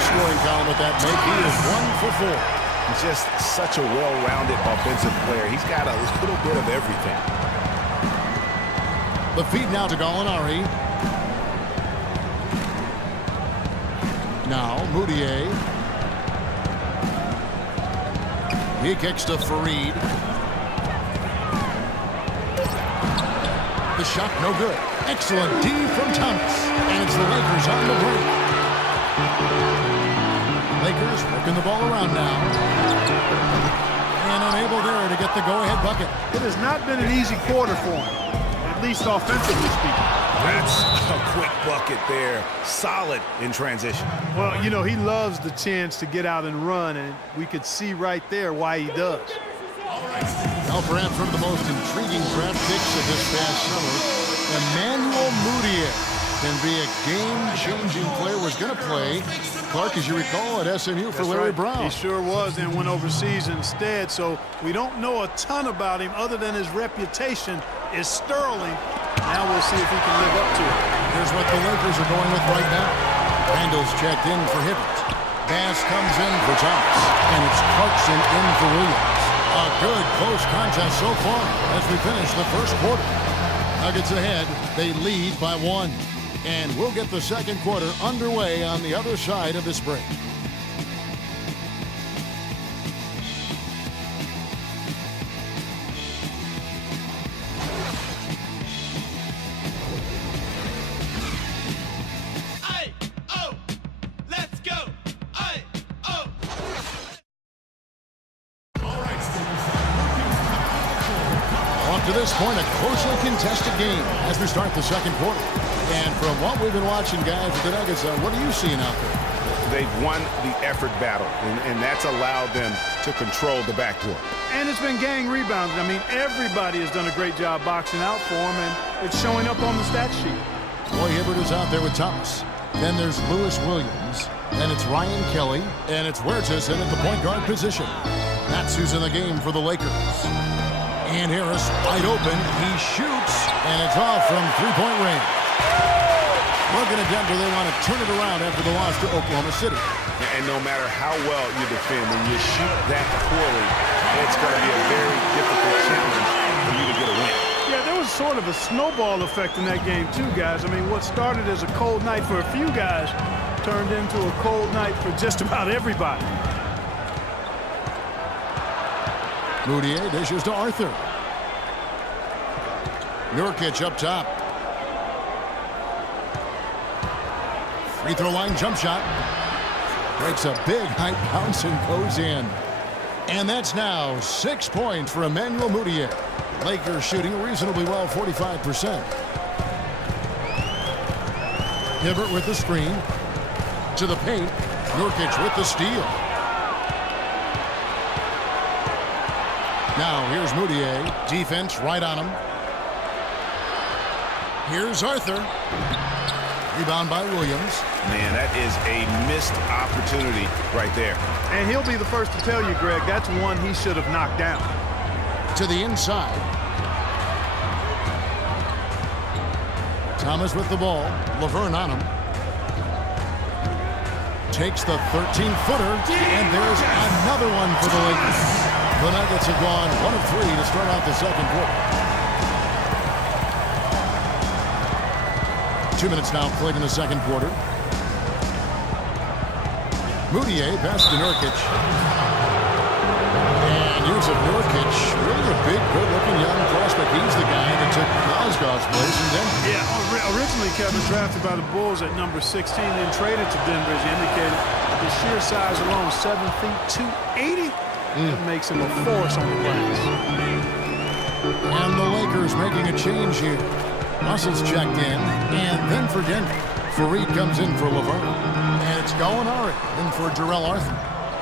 the scoring column with that make. He is 1 for 4. Just such a well-rounded offensive player. He's got a little bit of everything. The feed now to Gallinari. Now Mudiay. He kicks to Fareed. The shot no good. Excellent D from Thomas. And it's the Lakers on the break. Lakers working the ball around now. And unable there to get the go-ahead bucket. It has not been an easy quarter for him, at least offensively speaking. That's a quick bucket there. Solid in transition. Well, you know, he loves the chance to get out and run, and we could see right there why he does. Well, perhaps one of the most intriguing draft picks of this past summer, Emmanuel Mudiay, can be a game-changing player. Was going to play, Clark, as you recall, at SMU for Larry Brown. He sure was, and went overseas instead. So we don't know a ton about him other than his reputation is sterling. Now we'll see if he can live up to it. Here's what the Lakers are going with right now. Randall's checked in for Hibbert. Bass comes in for Thomas, and it's Clarkson in for Williams. A good close contest so far as we finish the first quarter. Nuggets ahead. They lead by 1. And we'll get the second quarter underway on the other side of this break. To this point, a closely contested game as we start the second quarter. And from what we've been watching, guys, with the Nuggets, what are you seeing out there? They've won the effort battle, and that's allowed them to control the backcourt. And it's been gang rebounding. I mean, everybody has done a great job boxing out for him, and it's showing up on the stat sheet. Roy Hibbert is out there with Thomas. Then there's Lewis Williams. Then it's Ryan Kelly. And it's Huertas in at the point guard position. That's who's in the game for the Lakers. And Harris wide open. He shoots, and it's off from three-point range. Looking at Denver, they want to turn it around after the loss to Oklahoma City. And no matter how well you defend, when you shoot that poorly, it's going to be a very difficult challenge for you to get a win. Yeah, there was sort of a snowball effect in that game, too, guys. I mean, what started as a cold night for a few guys turned into a cold night for just about everybody. Mudiay dishes to Arthur. Nurkic up top. Free throw line jump shot. Breaks a big high bounce and goes in. And that's now 6 points for Emmanuel Mudiay. Lakers shooting reasonably well, 45%. Hibbert with the screen. To the paint. Nurkic with the steal. Now here's Mudiay. Defense right on him. Here's Arthur. Rebound by Williams. Man, that is a missed opportunity right there. And he'll be the first to tell you, Greg, that's one he should have knocked down. To the inside. Thomas with the ball. Laverne on him. Takes the 13-footer. And there's another one for the Lakers. The Nuggets have gone 1 of 3 to start out the second quarter. 2 minutes now played in the second quarter. Mudiay pass to Nurkic. And Jusuf Nurkic, really a big, good-looking young prospect. He's the guy that took Mozgov's place in Denver. Yeah, originally Kevin drafted by the Bulls at number 16, then traded to Denver, as you indicated. His sheer size alone, 7 feet, 280. That makes him a force on the glass. And the Lakers making a change here. Russell's checked in, and then for Denver, Fareed comes in for Laverne. And it's Gallinari in for Jarrell Arthur.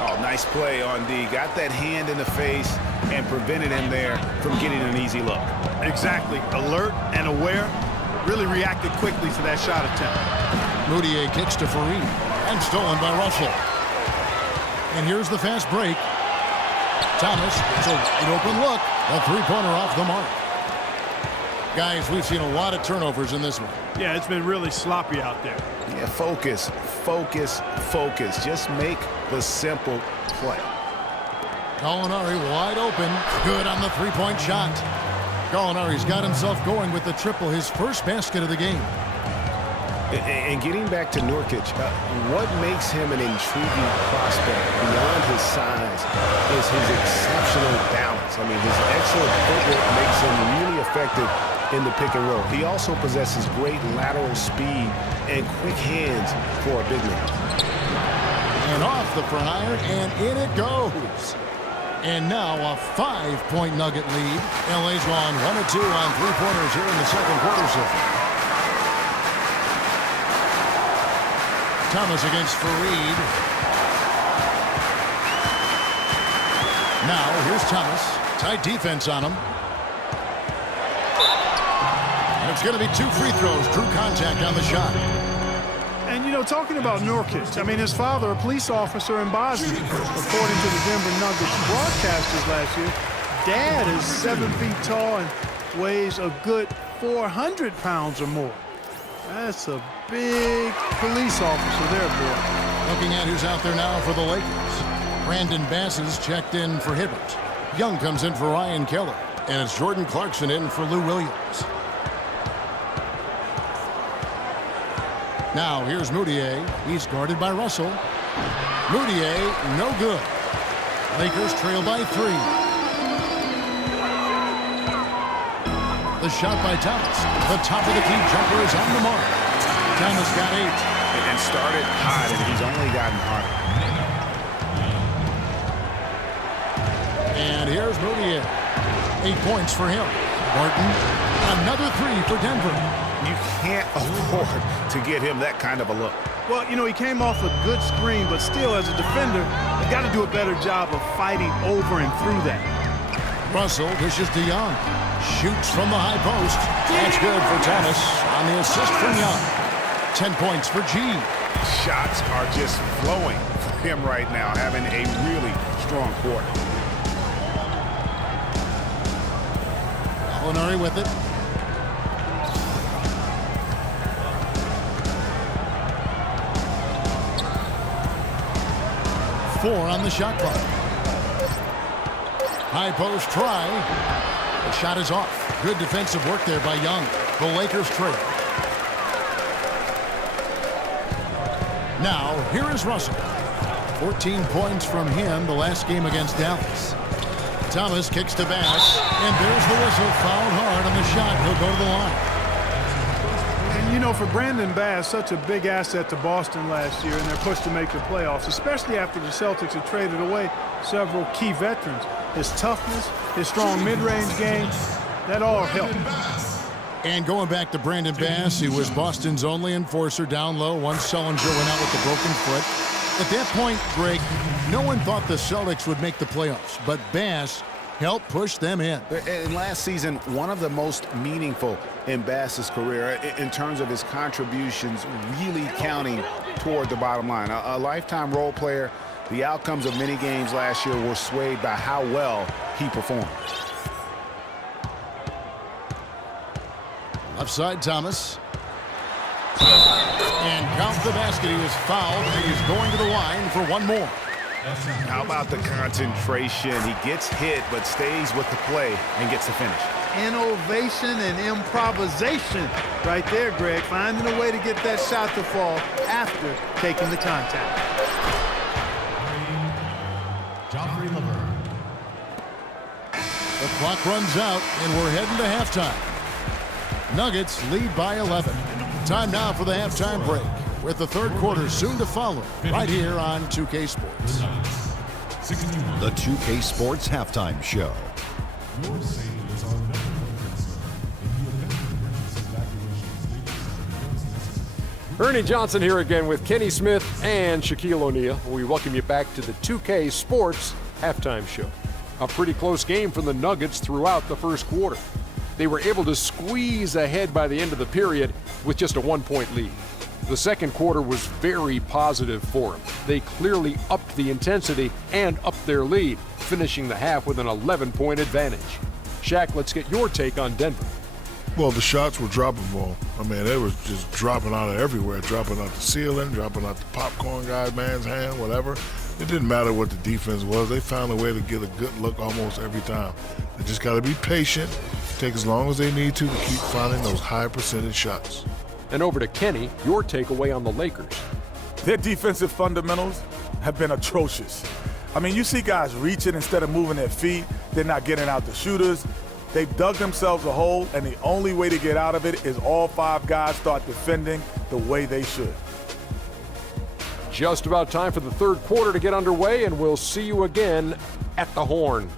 Oh, nice play on D. Got that hand in the face and prevented him there from getting an easy look. Exactly. Alert and aware. Really reacted quickly to that shot attempt. Mudiay kicks to Fareed, and stolen by Russell. And here's the fast break. Thomas, it's a wide open look. A three-pointer off the mark. Guys, we've seen a lot of turnovers in this one. Yeah, it's been really sloppy out there. Yeah, focus. focus, focus. Just make the simple play. Gallinari wide open. Good on the three-point shot. Gallinari's got himself going with the triple, his first basket of the game. And getting back to Nurkic, what makes him an intriguing prospect beyond his size is his exceptional balance. I mean, his excellent footwork makes him really effective in the pick and roll. He also possesses great lateral speed and quick hands for a big man. And off the front iron, and in it goes. And now a 5-point Nugget lead. LA's gone 1 of 2 on three-pointers here in the second quarter so far. Thomas against Fareed. Now here's Thomas. Tight defense on him. And it's going to be 2 free throws. Drew contact on the shot. And, you know, talking about Nurkic, I mean, his father, a police officer in Bosnia, according to the Denver Nuggets broadcasters last year, Dad is 7 feet tall and weighs a good 400 pounds or more. That's a big police officer there, boy. Looking at who's out there now for the Lakers. Brandon Bass is checked in for Hibbert. Young comes in for Ryan Kelly. And it's Jordan Clarkson in for Lou Williams. Now here's Moutier. He's guarded by Russell. Moutier, no good. Lakers trail by 3. The shot by Thomas. The top of the key jumper is on the mark. Thomas got 8. And started hot, and he's only gotten hotter. And here's Moutier. 8 points for him. Barton, another 3 for Denver. You can't afford to get him that kind of a look. Well, you know, he came off a good screen, but still, as a defender, you got to do a better job of fighting over and through that. Russell dishes to Young. Shoots from the high post. That's good for Thomas on the assist from Young. 10 points for G. Shots are just flowing for him right now, having a really strong quarter. Gallinari with it. Four on the shot clock. High post try. The shot is off. Good defensive work there by Young. The Lakers trail. Now, here is Russell. 14 points from him the last game against Dallas. Thomas kicks to Bass, and there's the whistle. Fouled hard on the shot. He'll go to the line. And, you know, for Brandon Bass, such a big asset to Boston last year in their push to make the playoffs, especially after the Celtics had traded away several key veterans. His toughness, his strong mid-range game, that all helped. And going back to Brandon Bass, he was Boston's only enforcer down low once Sullinger went out with the broken foot. At that point, Greg, no one thought the Celtics would make the playoffs, but Bass helped push them in. And last season, one of the most meaningful in Bass's career in terms of his contributions really counting toward the bottom line. A lifetime role player, the outcomes of many games last year were swayed by how well he performed. Left side, Thomas. And count the basket. He was fouled, and he's going to the line for one more. How about the concentration? He gets hit, but stays with the play and gets the finish. Innovation and improvisation right there, Greg. Finding a way to get that shot to fall after taking the contact. The clock runs out, and we're heading to halftime. Nuggets lead by 11. Time now for the halftime break, with the third quarter soon to follow, right here on 2K Sports. The 2K Sports Halftime Show. Ernie Johnson here again with Kenny Smith and Shaquille O'Neal. We welcome you back to the 2K Sports Halftime Show. A pretty close game for the Nuggets throughout the first quarter. They were able to squeeze ahead by the end of the period with just a 1-point lead. The second quarter was very positive for them. They clearly upped the intensity and upped their lead, finishing the half with an 11-point advantage. Shaq, let's get your take on Denver. Well, the shots were droppable. I mean, they was just dropping out of everywhere, dropping out the ceiling, dropping out the popcorn guy's man's hand, whatever. It didn't matter what the defense was. They found a way to get a good look almost every time. They just got to be patient, take as long as they need to keep finding those high percentage shots. And over to Kenny, your takeaway on the Lakers. Their defensive fundamentals have been atrocious. I mean, you see guys reaching instead of moving their feet. They're not getting out the shooters. They've dug themselves a hole, and the only way to get out of it is all 5 guys start defending the way they should. Just about time for the third quarter to get underway, and we'll see you again at the Horn.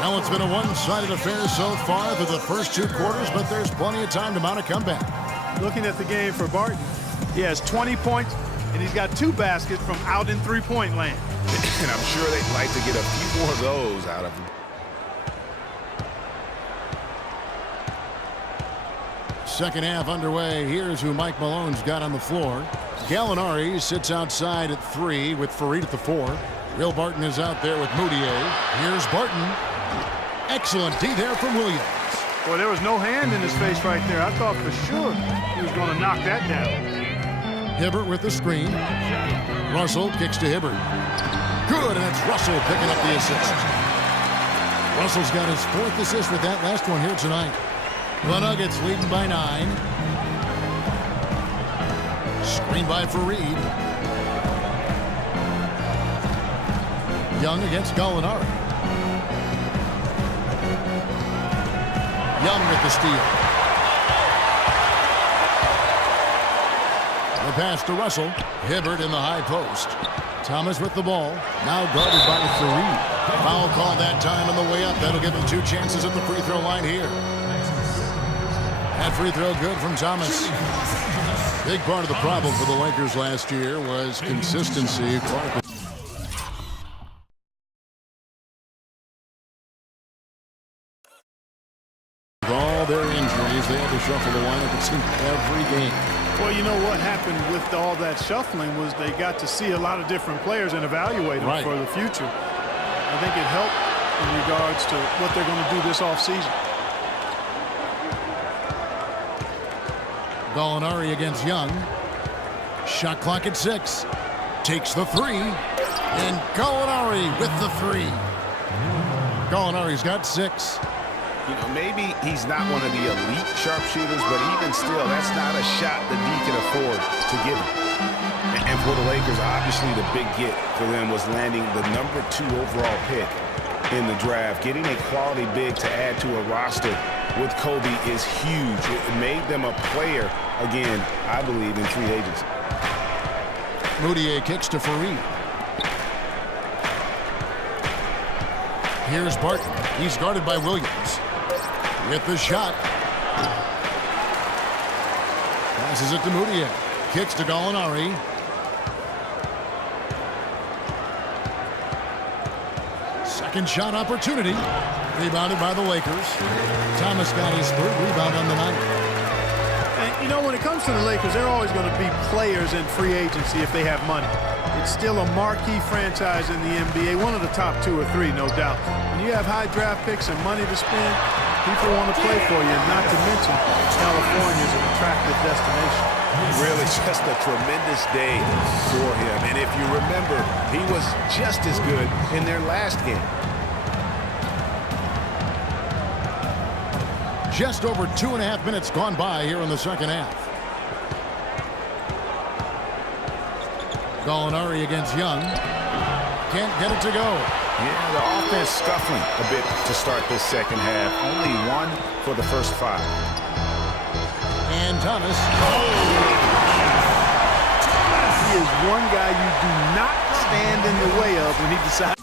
Well, it's been a one-sided affair so far through the first 2 quarters, but there's plenty of time to mount a comeback. Looking at the game for Barton, he has 20 points, and he's got 2 baskets from out in three-point land. And I'm sure they'd like to get a few more of those out of him. Second half underway. Here's who Mike Malone's got on the floor. Gallinari sits outside at 3 with Fareed at the 4. Will Barton is out there with Moutier. Here's Barton. Excellent D there from Williams. Boy, there was no hand in his face right there. I thought for sure he was going to knock that down. Hibbert with the screen. Russell kicks to Hibbert. Good, and it's Russell picking up the assist. Russell's got his 4th assist with that last one here tonight. The Nuggets leading by 9. Screen by Fareed. Young against Gallinari. Young with the steal. The pass to Russell. Hibbert in the high post. Thomas with the ball. Now guarded by Fareed. Foul call that time on the way up. That'll give him 2 chances at the free throw line here. That free throw good from Thomas. Big part of the problem for the Lakers last year was consistency. With all their injuries, they had to shuffle the lineup, it seemed, every game. Well, you know what happened with all that shuffling was they got to see a lot of different players and evaluate them for the future. I think it helped in regards to what they're going to do this offseason. Gallinari against Young. Shot clock at 6. Takes the 3. And Gallinari with the 3. Gallinari's got 6. You know, maybe he's not one of the elite sharpshooters, but even still, that's not a shot that he can afford to give him. And for the Lakers, obviously the big get for them was landing the number 2 overall pick in the draft. Getting a quality big to add to a roster with Kobe is huge. It made them a player, again, I believe, in free agency. Moutier kicks to Fareed. Here's Barton. He's guarded by Williams. With the shot. Passes it to Moutier. Kicks to Gallinari. Second shot opportunity. Rebounded by the Lakers. Thomas got his 3rd rebound on the night. And, you know, when it comes to the Lakers, they're always going to be players in free agency if they have money. It's still a marquee franchise in the NBA, one of the top 2 or 3, no doubt. When you have high draft picks and money to spend, people want to play for you, and not to mention California is an attractive destination. Really just a tremendous day for him. And if you remember, he was just as good in their last game. Just over 2.5 minutes gone by here in the second half. Gallinari against Young. Can't get it to go. Yeah, the offense scuffling a bit to start this second half. Only 1 for the first 5. And Thomas. He is one guy you do not stand in the way of when he decides.